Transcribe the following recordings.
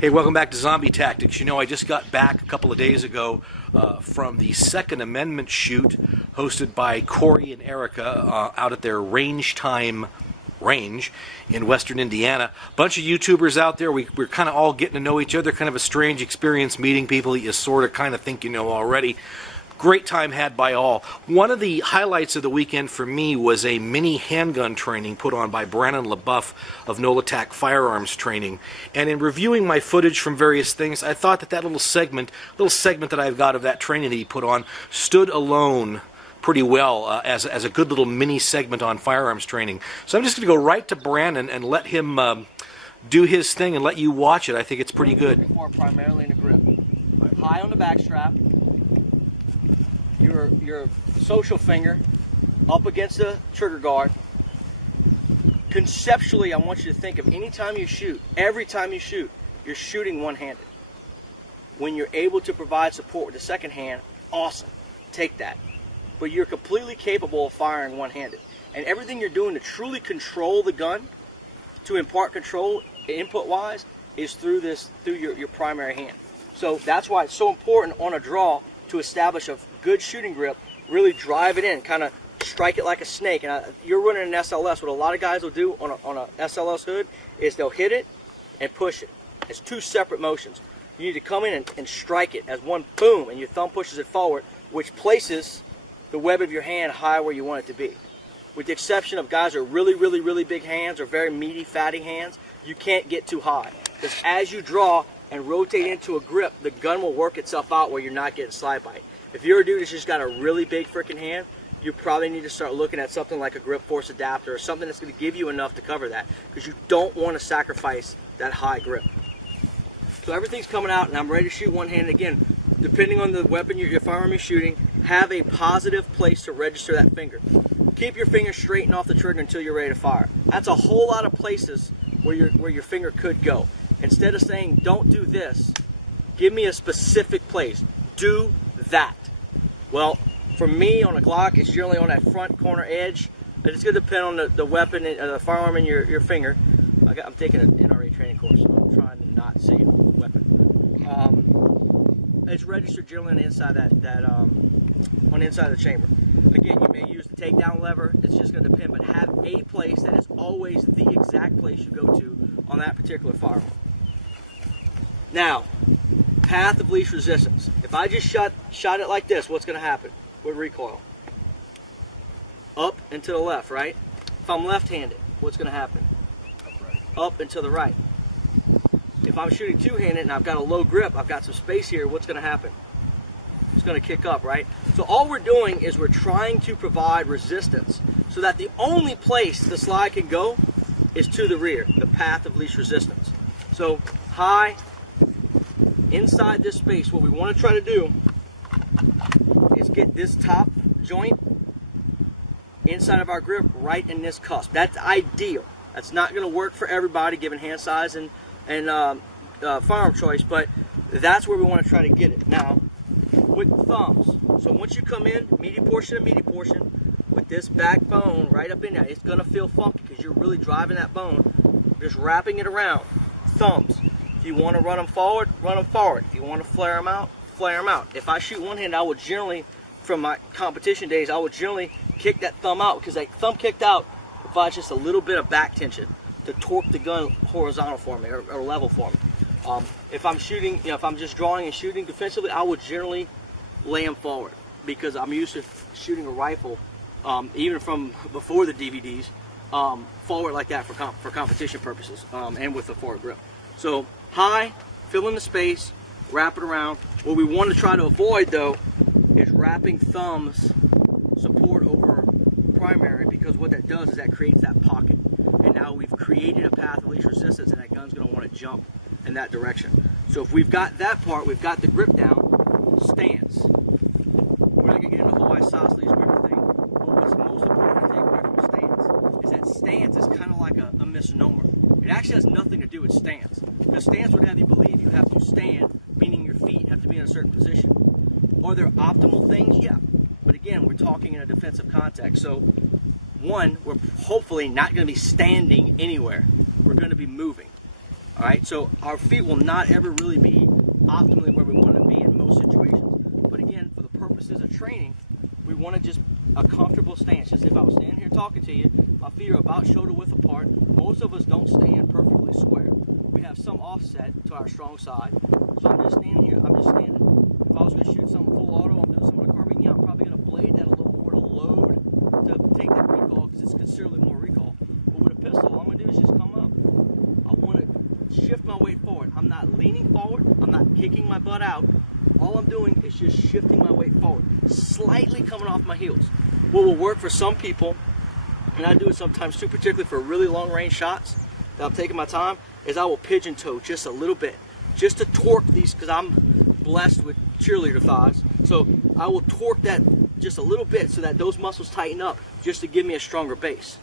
Hey, welcome back to Zombie Tactics. You know, I just got back a couple of days ago from the Second Amendment shoot hosted by Cory and Erika out at their Range Time range in western Indiana. Bunch of YouTubers out there. We're kind of all getting to know each other. Kind of a strange experience meeting people that you sort of kind of think you know already. Great time had by all. One of the highlights of the weekend for me was a mini handgun training put on by Brannon LeBouef of No Attack Firearms Training. And in reviewing my footage from various things, I thought that little segment that I've got of that training that he put on stood alone pretty well as a good little mini segment on firearms training. So I'm just going to go right to Brannon and let him do his thing and let you watch it. I think it's pretty good. Primarily in the grip. High on the back strap. Your social finger up against the trigger guard. Conceptually, I want you to think of any time you shoot, every time you shoot, you're shooting one-handed. When you're able to provide support with the second hand, awesome, take that. But you're completely capable of firing one-handed. And everything you're doing to truly control the gun, to impart control input-wise, is through your primary hand. So that's why it's so important on a draw to establish a good shooting grip, really drive it in, kind of strike it like a snake. And you're running an SLS. What a lot of guys will do on a SLS hood is they'll hit it and push it. It's two separate motions. You need to come in and strike it as one boom, and your thumb pushes it forward, which places the web of your hand high where you want it to be. With the exception of guys who are really big hands or very meaty, fatty hands, you can't get too high. Because as you draw and rotate into a grip, the gun will work itself out where you're not getting slide bite. If you're a dude that's just got a really big freaking hand, you probably need to start looking at something like a grip force adapter or something that's going to give you enough to cover that, because you don't want to sacrifice that high grip. So everything's coming out and I'm ready to shoot one-handed. Again, depending on the weapon, your firearm you're shooting, have a positive place to register that finger. Keep your finger straight and off the trigger until you're ready to fire. That's a whole lot of places where your finger could go. Instead of saying, don't do this, give me a specific place. Do that. Well, for me on a Glock, it's generally on that front corner edge. It's going to depend on the weapon, the firearm in your finger. I'm taking an NRA training course, so I'm trying to not say weapon. It's registered generally on the inside on the inside of the chamber. Again, you may use the takedown lever. It's just going to depend, but have a place that is always the exact place you go to on that particular firearm. Now, path of least resistance. If I just shot it like this, what's going to happen with recoil? Up and to the left, right? If I'm left-handed, what's going to happen? Up and to the right. If I'm shooting two-handed and I've got a low grip, I've got some space here, what's going to happen? It's going to kick up, right? So all we're doing is we're trying to provide resistance so that the only place the slide can go is to the rear, the path of least resistance. So high, inside this space, what we want to try to do is get this top joint inside of our grip right in this cusp. That's ideal. That's not going to work for everybody given hand size and firearm choice, but that's where we want to try to get it. Now, with thumbs, so once you come in, meaty portion, with this backbone right up in there, it's going to feel funky because you're really driving that bone, just wrapping it around. Thumbs. If you want to run them forward, run them forward. If you want to flare them out, flare them out. If I shoot one hand, I would generally, from my competition days, I would generally kick that thumb out, because that thumb kicked out provides just a little bit of back tension to torque the gun horizontal for me or level for me. If I'm shooting, if I'm just drawing and shooting defensively, I would generally lay them forward, because I'm used to shooting a rifle, even from before the DVDs, forward like that for competition purposes, and with a forward grip. So high, fill in the space, wrap it around. What we want to try to avoid, though, is wrapping thumbs support over primary, because what that does is that creates that pocket. And now we've created a path of least resistance, and that gun's going to want to jump in that direction. So if we've got that part, we've got the grip down, stance. We're not going to get into the whole isosceles grip thing, but what's most important to take away from stance is that stance is kind of like a misnomer. It actually has nothing to do with stance. The stance would have you believe you have to stand, meaning your feet have to be in a certain position. Are there optimal things? Yeah. But again, we're talking in a defensive context. So one, we're hopefully not going to be standing anywhere. We're going to be moving. All right, so our feet will not ever really be optimally where we want to be in most situations. But again, for the purposes of training, we want to just a comfortable stance. Just if I was standing here talking to you, my feet are about shoulder width apart. Most of us don't stand perfectly square. We have some offset to our strong side. So I'm just standing here, I'm just standing. If I was going to shoot something full auto, I'm doing something with a carbine, yeah, I'm probably going to blade that a little more to load, to take that recoil, because it's considerably more recoil. But with a pistol, all I'm going to do is just come up. I want to shift my weight forward. I'm not leaning forward, I'm not kicking my butt out. All I'm doing is just shifting my weight forward, slightly coming off my heels. What will work for some people, and I do it sometimes too, particularly for really long range shots that I'm taking my time, is I will pigeon toe just a little bit, just to torque these, because I'm blessed with cheerleader thighs. So I will torque that just a little bit so that those muscles tighten up, just to give me a stronger base.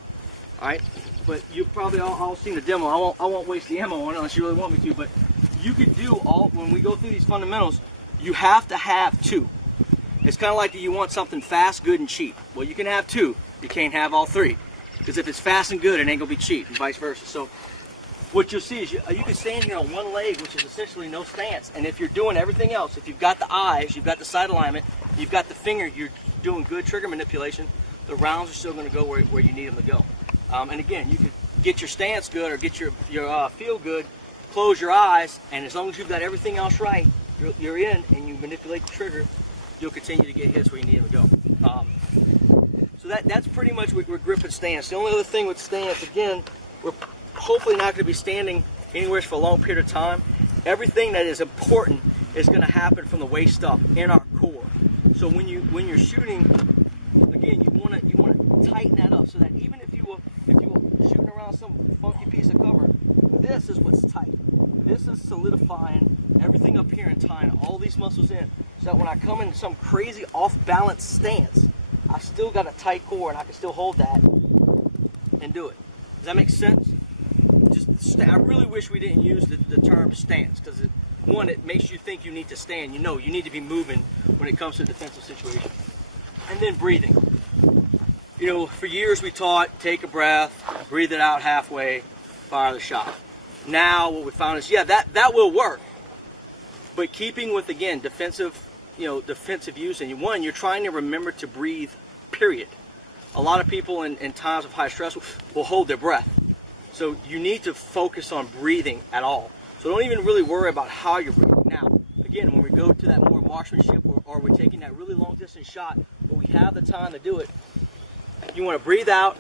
All right, but you probably all seen the demo. I won't waste the ammo on it unless you really want me to. But you could do all, when we go through these fundamentals, you have to have two. It's kind of like you want something fast, good, and cheap. Well, you can have two. You can't have all three. Because if it's fast and good, it ain't going to be cheap, and vice versa. So what you'll see is you can stand here on one leg, which is essentially no stance. And if you're doing everything else, if you've got the eyes, you've got the sight alignment, you've got the finger, you're doing good trigger manipulation, the rounds are still going to go where you need them to go. And again, you can get your stance good or get your feel good, close your eyes, and as long as you've got everything else right, you're in, and you manipulate the trigger, you'll continue to get hits where you need them to go. So that's pretty much with grip and stance. The only other thing with stance, again, we're hopefully not going to be standing anywhere for a long period of time. Everything that is important is going to happen from the waist up in our core. So when you're shooting, again, you want to tighten that up so that even if you were shooting around some funky piece of cover, this is what's tight. This is solidifying everything up here and tying all these muscles in, so that when I come in some crazy off-balance stance, I still got a tight core and I can still hold that and do it. Does that make sense? I really wish we didn't use the term stance, because one, it makes you think you need to stand. You know, you need to be moving when it comes to a defensive situation. And then breathing. You know, for years we taught, take a breath, breathe it out halfway, fire the shot. Now what we found is, yeah, that will work. But keeping with, again, defensive use, and one, you're trying to remember to breathe, period. A lot of people in times of high stress will hold their breath. So you need to focus on breathing at all. So don't even really worry about how you're breathing. Now, again, when we go to that more marksmanship, or we're taking that really long distance shot, but we have the time to do it, you want to breathe out,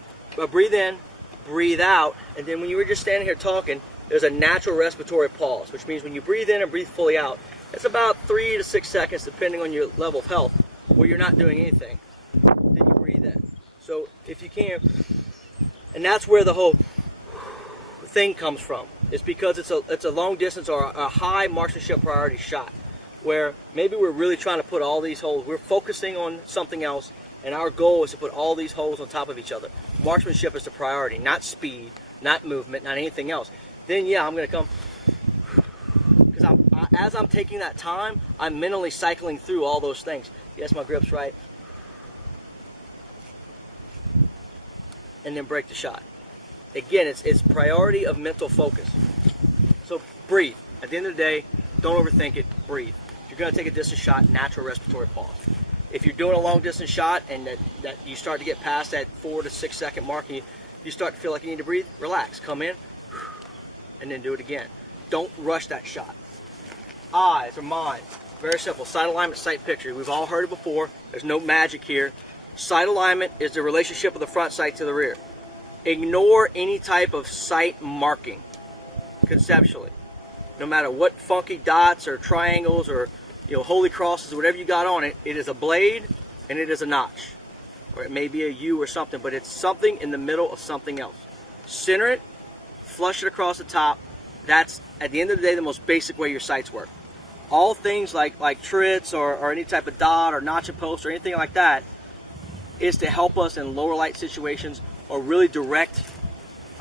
breathe in, breathe out, and then when you were just standing here talking, there's a natural respiratory pause, which means when you breathe in and breathe fully out, it's about 3 to 6 seconds, depending on your level of health, where you're not doing anything. Then you breathe in. So if you can, and that's where the whole thing comes from. It's because it's a long distance or a high marksmanship priority shot, where maybe we're really trying to put all these holes. We're focusing on something else, and our goal is to put all these holes on top of each other. Marksmanship is the priority, not speed, not movement, not anything else. Then yeah, I'm going to come, because as I'm taking that time, I'm mentally cycling through all those things. Yes, my grip's right. And then break the shot. Again, it's priority of mental focus. So breathe. At the end of the day, don't overthink it, breathe. If you're going to take a distance shot, natural respiratory pause. If you're doing a long distance shot and that you start to get past that 4 to 6 second mark, and you start to feel like you need to breathe, relax, come in, and then do it again. Don't rush that shot. Eyes or mind, very simple. Sight alignment, sight picture. We've all heard it before. There's no magic here. Sight alignment is the relationship of the front sight to the rear. Ignore any type of sight marking, conceptually. No matter what funky dots or triangles or holy crosses, whatever you got on it, it is a blade and it is a notch. Or it may be a U or something, but it's something in the middle of something else. Center it, flush it across the top. That's, at the end of the day, the most basic way your sights work. All things like trits or any type of dot or notch and post or anything like that is to help us in lower light situations or really direct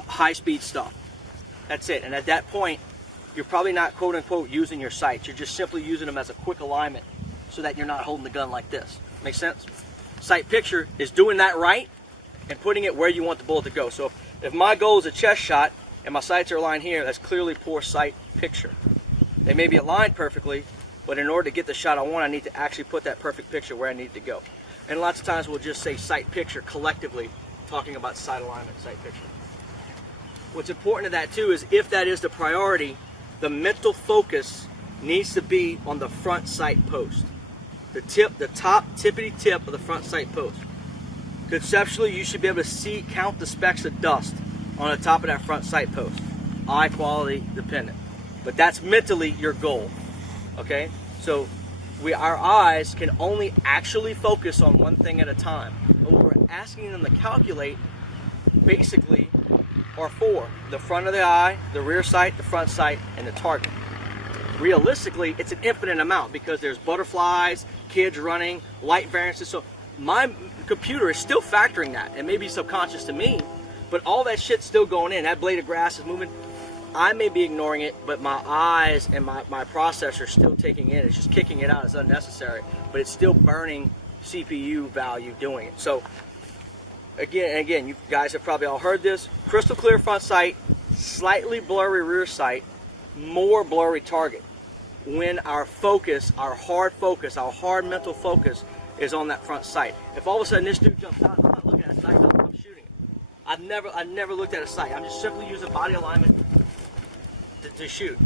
high-speed stuff. That's it. And at that point, you're probably not quote-unquote using your sights. You're just simply using them as a quick alignment so that you're not holding the gun like this. Make sense? Sight picture is doing that right and putting it where you want the bullet to go. So if my goal is a chest shot and my sights are aligned here, that's clearly poor sight picture. They may be aligned perfectly, but in order to get the shot I want, I need to actually put that perfect picture where I need to go. And lots of times we'll just say sight picture collectively, talking about sight alignment, sight picture. What's important to that too is if that is the priority, the mental focus needs to be on the front sight post. The top tippity tip of the front sight post. Conceptually, you should be able to count the specks of dust on the top of that front sight post. Eye quality dependent. But that's mentally your goal. Okay? So our eyes can only actually focus on one thing at a time. But what we're asking them to calculate basically are four: the front of the eye, the rear sight, the front sight, and the target. Realistically, it's an infinite amount because there's butterflies, kids running, light variances. So my computer is still factoring that. It may be subconscious to me, but all that shit's still going in. That blade of grass is moving. I may be ignoring it, but my eyes and my processor are still taking in. It's just kicking it out. It's unnecessary, but it's still burning CPU value doing it. So again, you guys have probably all heard this. Crystal clear front sight, slightly blurry rear sight, more blurry target. When our focus, our hard mental focus is on that front sight. If all of a sudden this dude jumps out, I'm not looking at a sight, I'm shooting it. I've never looked at a sight. I'm just simply using body alignment to shoot.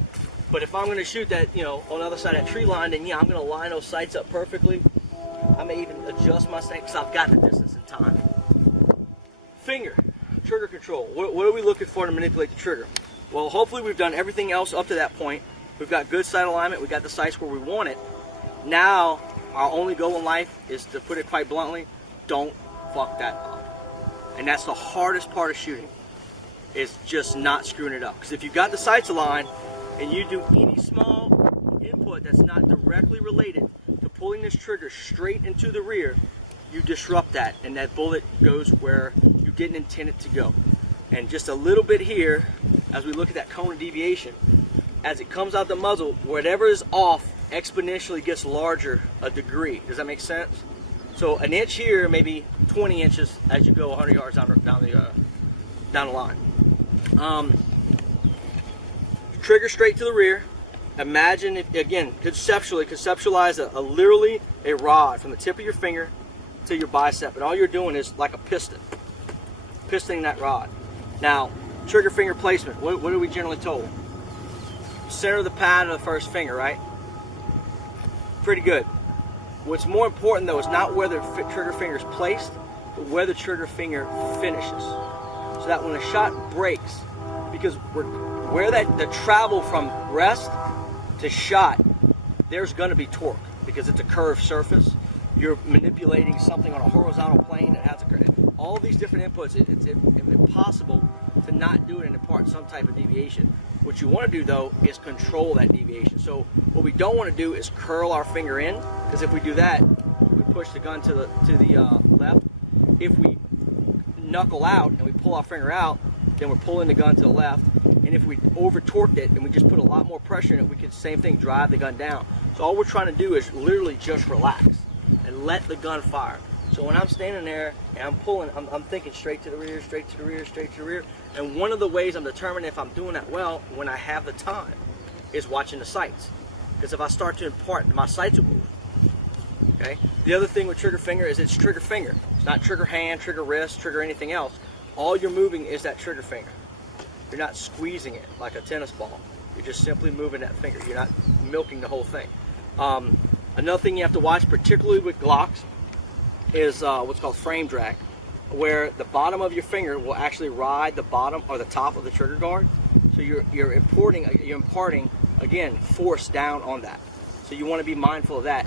But if I'm going to shoot that, on the other side of that tree line, then yeah, I'm going to line those sights up perfectly. I may even adjust my sight because I've got the distance and time. Finger, trigger control. What are we looking for to manipulate the trigger? Well, hopefully we've done everything else up to that point. We've got good sight alignment. We've got the sights where we want it. Now, our only goal in life is, to put it quite bluntly, don't fuck that up. And that's the hardest part of shooting, is just not screwing it up. Because if you've got the sights aligned and you do any small input that's not directly related to pulling this trigger straight into the rear, you disrupt that, and that bullet goes where you didn't intend it to go. And just a little bit here, as we look at that cone of deviation, as it comes out the muzzle, whatever is off exponentially gets larger a degree. Does that make sense? So an inch here, maybe 20 inches as you go 100 yards down the line. Trigger straight to the rear. Imagine, again, conceptualize literally a rod from the tip of your finger to your bicep, and all you're doing is like a pistoning that rod. Now, trigger finger placement, what are we generally told? Center of the pad of the first finger, right? Pretty good. What's more important though is not where the trigger finger is placed, but where the trigger finger finishes. So that when a shot breaks, because where the travel from rest to shot, there's going to be torque because it's a curved surface. You're manipulating something on a horizontal plane that has all these different inputs. It's impossible to not do it and impart some type of deviation. What you want to do though is control that deviation. So what we don't want to do is curl our finger in, because if we do that, we push the gun to the left. If we knuckle out and we pull our finger out, then we're pulling the gun to the left. And if we over torqued it and we just put a lot more pressure in it, we can, same thing, drive the gun down. So all we're trying to do is literally just relax and let the gun fire. So when I'm standing there and I'm pulling, I'm thinking straight to the rear, straight to the rear, straight to the rear. And one of the ways I'm determining if I'm doing that well, when I have the time, is watching the sights. Because if I start to impart, my sights will move. Okay. The other thing with trigger finger is it's trigger finger. It's not trigger hand, trigger wrist, trigger anything else. All you're moving is that trigger finger. You're not squeezing it like a tennis ball. You're just simply moving that finger. You're not milking the whole thing. Another thing you have to watch, particularly with Glocks, is what's called frame drag, where the bottom of your finger will actually ride the bottom or the top of the trigger guard. So you're imparting again force down on that. So you want to be mindful of that,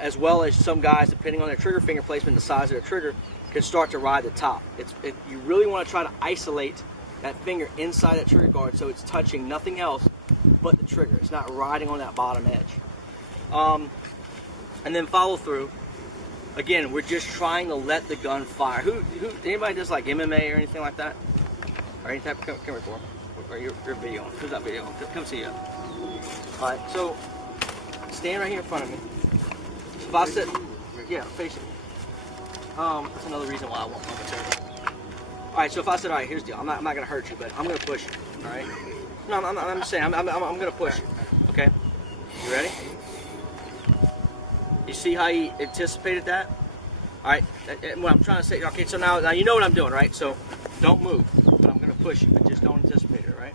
as well as some guys, depending on their trigger finger placement, the size of their trigger, can start to ride the top. You really want to try to isolate that finger inside that trigger guard so it's touching nothing else but the trigger. It's not riding on that bottom edge. And then follow through. Again, we're just trying to let the gun fire. Anybody does like MMA or anything like that? Or any type of, come here, or your video on. Who's that video on? Come see you. Alright, so stand right here in front of me. If I sit, yeah, face it. That's another reason why I want my material. right, so if I said, all right, here's the deal. I'm not going to hurt you, but I'm going to push you. All right? No, I'm just saying, I'm going to push you. Okay? You ready? You see how he anticipated that? All right, what I'm trying to say, okay, so now you know what I'm doing, right? So don't move, but I'm going to push you, but just don't anticipate it, right?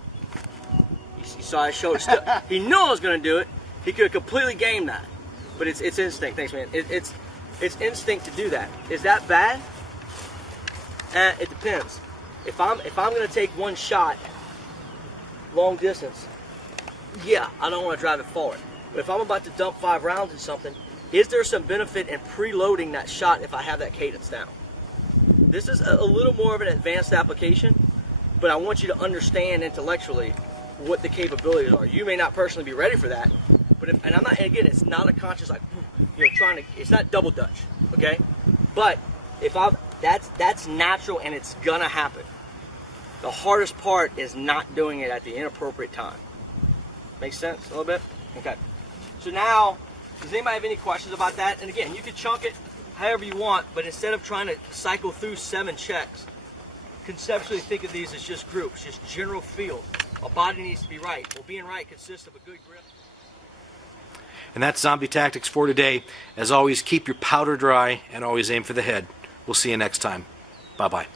You saw I showed still, he knew I was going to do it. He could have completely gamed that, but it's instinct. Thanks, man. It's instinct to do that. Is that bad? It depends. If I'm going to take one shot long distance, yeah, I don't want to drive it forward. But if I'm about to dump 5 rounds in something, is there some benefit in preloading that shot if I have that cadence down? This is a little more of an advanced application, but I want you to understand intellectually what the capabilities are. You may not personally be ready for that, but and I'm not. And again, it's not a conscious like you're trying to. It's not double dutch, okay? But if that's natural and it's gonna happen. The hardest part is not doing it at the inappropriate time. Makes sense a little bit? Okay. So now, does anybody have any questions about that? And again, you can chunk it however you want, but instead of trying to cycle through 7 checks, conceptually think of these as just groups, just general feel. A body needs to be right. Well, being right consists of a good grip. And that's Zombie Tactics for today. As always, keep your powder dry and always aim for the head. We'll see you next time. Bye-bye.